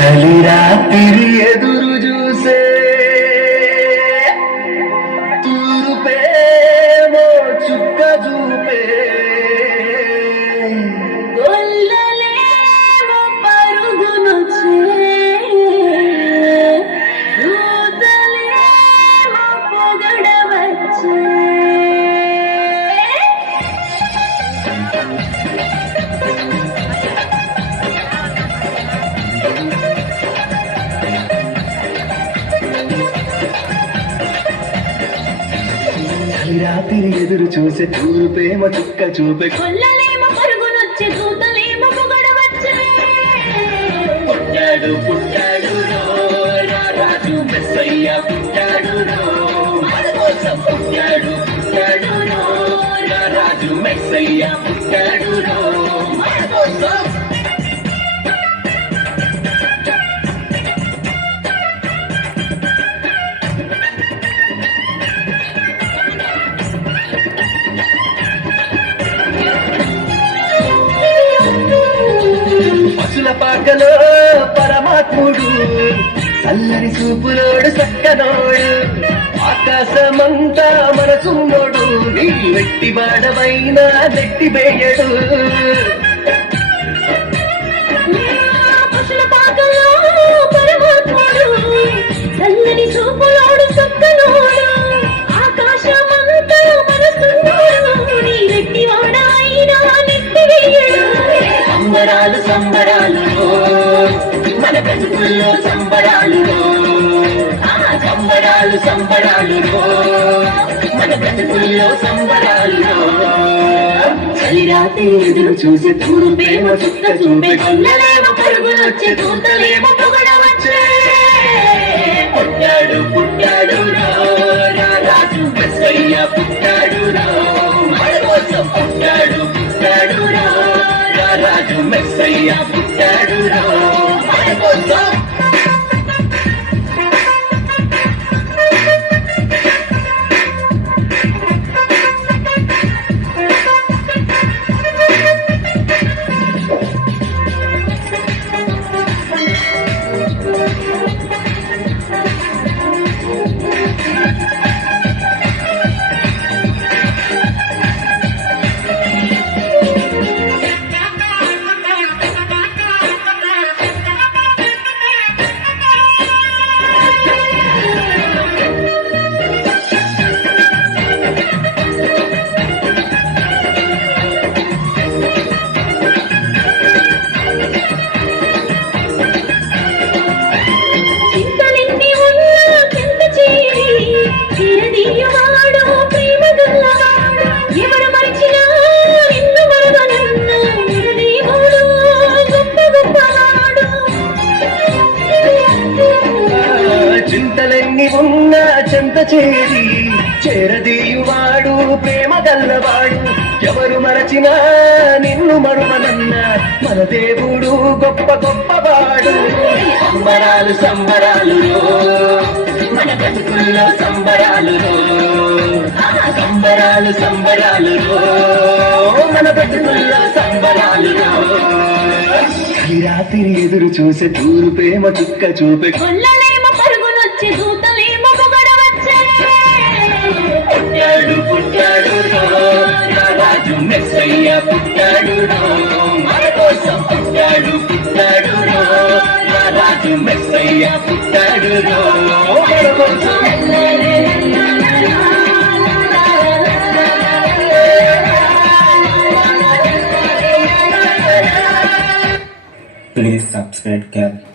చలి రాత్రి ఎదురు చూసే తూరుపేమో చుక్క చూపే గొల్లలేమో పరుగునొచ్చే దూతలేమో పొగడవచ్చే రాత్రి ఎదురు చూసే తూర్పేమ చుక్క చూపే కొల్లలేమో పరుగునొచ్చే దూతలేమో పొగడవచ్చే పుట్టాడు పుట్టాడు రాజు మెస్సయ్య పుట్టాడు మన కోసం పుట్టాడు పుట్టాడు రాజు మెస్సయ్య పుట్టాడు మన కోసం పశుల పాకలో పరమాత్ముడు అల్లరి చూపులోడు సక్కనోడు ఆకాశమంతా మనసున్నోడు నీ వెట్టి వాడవైనా నెట్టి వేయడు పశుల పాకలో పరమాత్ముడు చల్లని చూపులోడు సక్కనోడు ఆకాశమంతా మనసున్నోడు నీ వెట్టి వాడవైనా నెట్టి వేయడు సంబరాలు సంబరాలు మన బ్రతుకుల్లో సంబరాలు సంబరాలు సంబరాలు మన బ్రతుకుల్లో సంబరాలు చలిరాత్రి ఎదురు చూసే తూర్పేమో చుక్క చూపే కొల్లలేమో పరుగులొచ్చే తూర్తలేమో పొగడవచ్చే పుట్టాడు పుట్టాడు రాజు మెస్సయ్య పుట్టాడు మన కోసం పుట్టాడు పుట్టాడు రాజు మెస్సయ్య పుట్టాడు మన కోసం చింతలెన్ని ఉన్నా చెంత చేరి చేరదీయువాడు ప్రేమ గల్లవాడు ఎవరు మరచినా నిన్ను మరువనన్న మన దేవుడు గొప్ప గొప్పవాడు సంబరాలు సంబరాలు మన బ్రతుకుల్లో సంబరాలు సంబరాలు సంబరాలు మన బ్రతుకుల్లో సంబరాలు రాత్రి ఎదురు చూసే తూర్పేమ చుక్క చూపే కొల్లలేమో పరుగునొచ్చే దూతలేమో పొగడవచ్చే పుట్టాడు పుట్టాడు రాజు మెస్సయ్య పుట్టాడు మన కోసం పుట్టాడు పుట్టాడు రాజు మెస్సయ్య పుట్టాడు మన కోసం Please subscribe Cal.